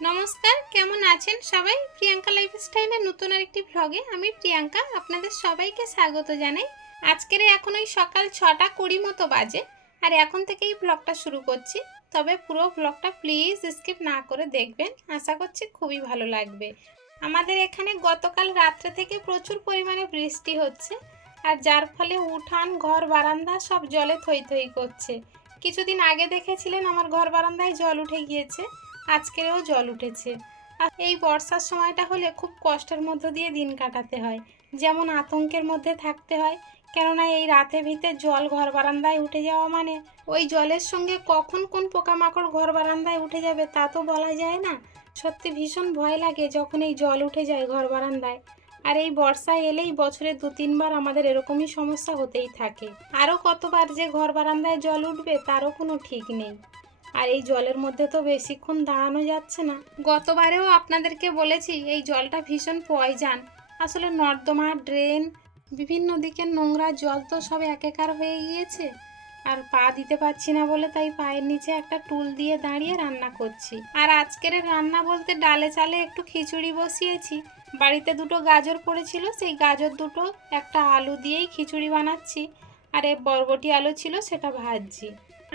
নমস্কার, কেমন আছেন সবাই? প্রিয়াঙ্কা লাইফস্টাইলের নতুন আরেকটি ভ্লগে আমি প্রিয়াঙ্কা আপনাদের সবাইকে স্বাগত জানাই। আজকের এখন ওই সকাল 6:20 মতো বাজে, আর এখন থেকেই ব্লগটা শুরু করছি। তবে পুরো ব্লগটা প্লিজ স্কিপ না করে দেখবেন, আশা করছি খুবই ভালো লাগবে। আমাদের এখানে গতকাল রাত্রে থেকে প্রচুর পরিমাণে বৃষ্টি হচ্ছে, আর যার ফলে উঠান, ঘর, বারান্দা সব জলে থই থই করছে। কিছুদিন আগে দেখেছিলেন আমার ঘর বারান্দায় জল উঠে গিয়েছে, আজকেও জল উঠেছে। আর এই বর্ষার সময়টা হলে খুব কষ্টের মধ্য দিয়ে দিন কাটাতে হয়, যেমন আতঙ্কের মধ্যে থাকতে হয়। কেননা এই রাতে ভিতে জল ঘর বারান্দায় উঠে যাওয়া মানে ওই জলের সঙ্গে কখন কোন পোকামাকড় ঘর বারান্দায় উঠে যাবে তা তো বলা যায় না। সত্যি ভীষণ ভয় লাগে যখন এই জল উঠে যায় ঘর বারান্দায়। আর এই বর্ষায় এলেই বছরে 2-3 বার আমাদের এরকমই সমস্যা হতেই থাকে। আরও কতবার যে ঘর বারান্দায় জল উঠবে তারও কোনো ঠিক নেই। আর এই জলের মধ্যে তো বেশিক্ষণ দাঁড়ানো যাচ্ছে না। গতবারেও আপনাদেরকে বলেছি এই জলটা ভীষণ পয়জান। আসলে নর্দমা, ড্রেন, বিভিন্ন দিকের নোংরা জল তো সব একাকার হয়ে গিয়েছে। আর পা দিতে পারছি না বলে তাই পায়ের নিচে একটা টুল দিয়ে দাঁড়িয়ে রান্না করছি। আর আজকের রান্না বলতে ডালে চালে একটু খিচুড়ি বসিয়েছি। বাড়িতে দুটো গাজর পড়েছিল, সেই গাজর দুটো একটা আলু দিয়েই খিচুড়ি বানাচ্ছি। আর এ বরবটি আলু ছিল, সেটা ভাজছি।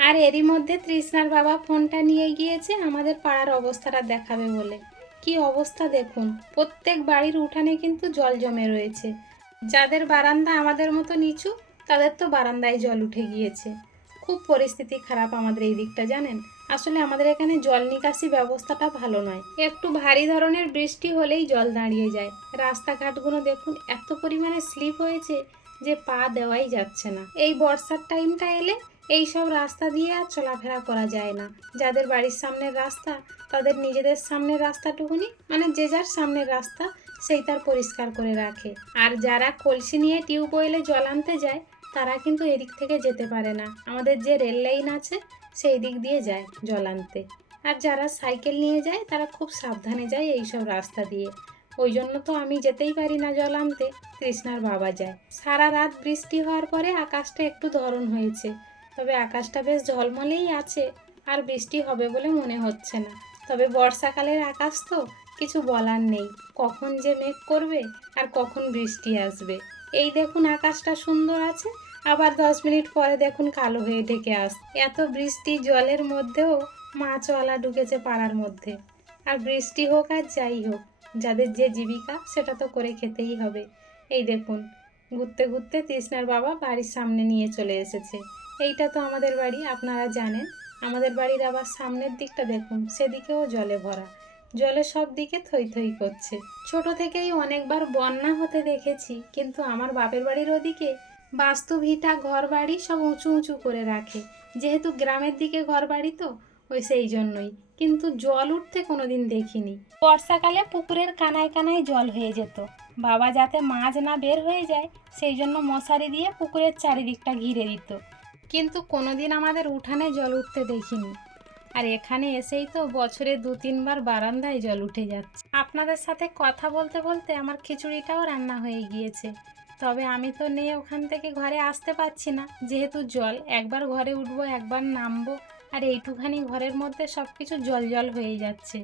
আর এরই মধ্যে তৃষ্ণার বাবা ফোনটা নিয়ে গিয়েছে আমাদের পাড়ার অবস্থাটা দেখাবে বলে। কি অবস্থা দেখুন, প্রত্যেক বাড়ির উঠানে কিন্তু জল জমে রয়েছে। যাদের বারান্দা আমাদের মতো নিচু, তাদের তো বারান্দায় জল উঠে গিয়েছে। খুব পরিস্থিতি খারাপ আমাদের এই দিকটা, জানেন। আসলে আমাদের এখানে জল নিকাশি ব্যবস্থাটা ভালো নয়। একটু ভারী ধরনের বৃষ্টি হলেই জল দাঁড়িয়ে যায়। রাস্তাঘাটগুলো দেখুন এত পরিমাণে স্লিপ হয়েছে যে পা দেওয়াই যাচ্ছে না। এই বর্ষার টাইমটা এলে এই সব রাস্তা দিয়ে আর চলাফেরা করা যায় না। যাদের বাড়ির সামনের রাস্তা, তাদের নিজেদের সামনের রাস্তাটুকুনি মানে যে যার সামনের রাস্তা সেই তার পরিষ্কার করে রাখে। আর যারা কলসি নিয়ে টিউবওয়েলে জল আনতে যায় তারা কিন্তু এদিক থেকে যেতে পারে না। আমাদের যে রেল লাইন আছে সেই দিক দিয়ে যায় জল আনতে। আর যারা সাইকেল নিয়ে যায় তারা খুব সাবধানে যায় এই সব রাস্তা দিয়ে। ওই জন্য তো আমি যেতেই পারি না জল আনতে, তৃষ্ণার বাবা যায়। সারা রাত বৃষ্টি হওয়ার পরে আকাশটা একটু ধরন হয়েছে, তবে আকাশটা বেশ ঝলমলেই আছে। আর বৃষ্টি হবে বলে মনে হচ্ছে না। তবে বর্ষাকালের আকাশ তো কিছু বলার নেই, কখন যে মেঘ করবে আর কখন বৃষ্টি আসবে। এই দেখুন আকাশটা সুন্দর আছে, আবার 10 মিনিট পরে দেখুন কালো হয়ে ঢেকে আসছে। এত বৃষ্টি জলের মধ্যেও মাছওয়ালা ঢুকেছে পাড়ার মধ্যে। আর বৃষ্টি হোক আর যাই হোক, যাদের যে জীবিকা সেটা তো করে খেতেই হবে। এই দেখুন ঘুরতে ঘুরতে তৃষ্ণার বাবা বাড়ির সামনে নিয়ে চলে এসেছে। এইটা তো আমাদের বাড়ি, আপনারা জানেন। আমাদের বাড়ির আবার সামনের দিকটা দেখুন, সেদিকেও জলে ভরা। জলে সব দিকে থই থই করছে। ছোট থেকেই অনেকবার বন্যা হতে দেখেছি, কিন্তু আমার বাপের বাড়ির ওদিকে বাস্তু ভিটা ঘর বাড়ি সব উঁচু উঁচু করে রাখে। যেহেতু গ্রামের দিকে ঘর বাড়ি তো ওই সেই জন্যই, কিন্তু জল উঠতে কোনোদিন দেখিনি। বর্ষাকালে পুকুরের কানায় কানায় জল হয়ে যেত। বাবা যাতে মাছ না বের হয়ে যায় সেই জন্য মশারি দিয়ে পুকুরের চারিদিকটা ঘিরে দিত, কিন্তু কোনোদিন আমাদের উঠানে জল উঠতে দেখিনি। আর এখানে এসেই তো বছরে 2-3 বার বারান্দায় জল উঠে যাচ্ছে। আপনাদের সাথে কথা বলতে বলতে আমার খিচুড়িটাও রান্না হয়ে গিয়েছে। তবে আমি তো নেই, ওখান থেকে ঘরে আসতে পারছি না, যেহেতু জল। একবার ঘরে উঠবো, একবার নামবো, আর এইটুখানি ঘরের মধ্যে সব কিছু জল জল হয়ে যাচ্ছে।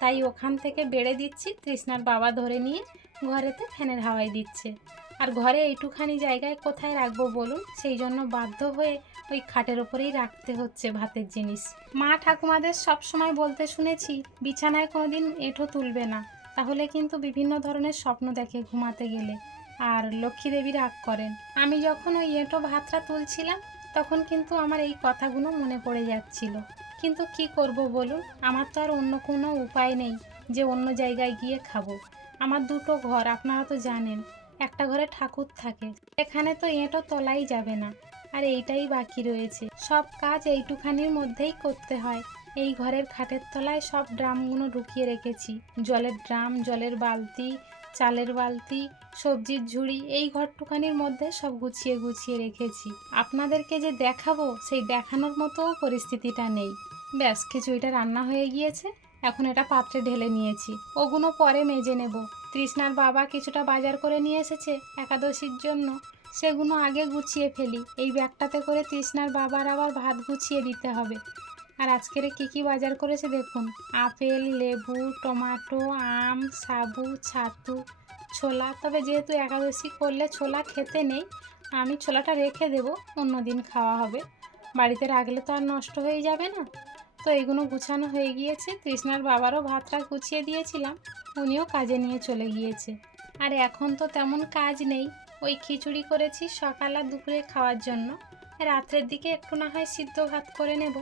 তাই ওখান থেকে বেড়ে দিচ্ছি, তৃষ্ণার বাবা ধরে নিয়ে ঘরেতে ফ্যানের হাওয়ায় দিচ্ছে। আর ঘরে এইটুখানি জায়গায় কোথায় রাখবো বলুন, সেই জন্য বাধ্য হয়ে ওই খাটের ওপরেই রাখতে হচ্ছে ভাতের জিনিস। মা ঠাকুমাদের সব সময় বলতে শুনেছি বিছানায় কোনোদিন এঁঠো তুলবে না, তাহলে কিন্তু বিভিন্ন ধরনের স্বপ্ন দেখে ঘুমাতে গেলে, আর লক্ষ্মী দেবী রাগ করেন। আমি যখন ওই এঁঠো ভাতটা তুলছিলাম তখন কিন্তু আমার এই কথাগুলো মনে পড়ে যাচ্ছিল। কিন্তু কি করব বলুন, আমার তো আর অন্য কোনো উপায় নেই যে অন্য জায়গায় গিয়ে খাবো। আমার দুটো ঘর, আপনারা তো জানেন। একটা ঘরে ঠাকুর থাকে, এখানে তো এঁটো তোলাই যাবে না। আর এইটাই বাকি রয়েছে, সব কাজ এইটুখানির মধ্যেই করতে হয়। এই ঘরের খাটের তলায় সব ড্রামগুলো ঢুকিয়ে রেখেছি, জলের ড্রাম, জলের বালতি, চালের বালতি, সবজির ঝুড়ি, এই ঘরটুখানির মধ্যে সব গুছিয়ে গুছিয়ে রেখেছি। আপনাদেরকে যে দেখাবো সেই দেখানোর মতো পরিস্থিতিটা নেই। ব্যাস খিচুড়িটা রান্না হয়ে গিয়েছে, এখন এটা পাত্রে ঢেলে নিয়েছি, ওগুলো পরে মেজে নেব। তৃষ্ণার বাবা কিছুটা বাজার করে নিয়ে এসেছে একাদশীর জন্য, সেগুলো আগে গুছিয়ে ফেলি। এই ব্যাগটাতে করে তৃষ্ণার বাবার আবার ভাত গুছিয়ে দিতে হবে। আর আজকের কি কি বাজার করেছে দেখুন, আপেল, লেবু, টমেটো, আম, সাবু, ছাতু, ছোলা। তবে যেহেতু একাদশী করলে ছোলা খেতে নেই, আমি ছোলাটা রেখে দেব, অন্য দিন খাওয়া হবে। বাড়িতে রাখলে তো আর নষ্ট হয়ে যাবে না। তো এগুলো গুছানো হয়ে গিয়েছে। তৃষ্ণার বাবারও ভাতটা গুছিয়ে দিয়েছিলাম, উনিও কাজে নিয়ে চলে গিয়েছে। আর এখন তো তেমন কাজ নেই, ওই খিচুড়ি করেছি সকাল আর দুপুরে খাওয়ার জন্য। রাত্রের দিকে একটু না হয় সিদ্ধ ভাত করে নেব।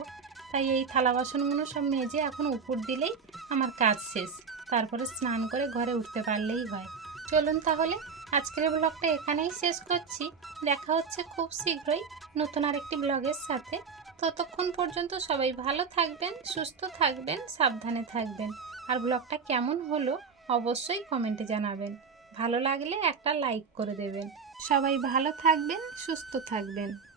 তাই এই থালা বাসনগুলো সব মেজে এখন উপর দিলেই আমার কাজ শেষ। তারপরে স্নান করে ঘরে উঠতে পারলেই হয়। চলুন তাহলে আজকের ব্লগটা এখানেই শেষ করছি। দেখা হচ্ছে খুব শীঘ্রই নতুন আরেকটি ব্লগের সাথে। ততক্ষণ পর্যন্ত সবাই ভালো থাকবেন, সুস্থ থাকবেন, সাবধানে থাকবেন। আর ব্লগটা কেমন হলো অবশ্যই কমেন্টে জানাবেন। ভালো লাগলে একটা লাইক করে দেবেন। সবাই ভালো থাকবেন, সুস্থ থাকবেন।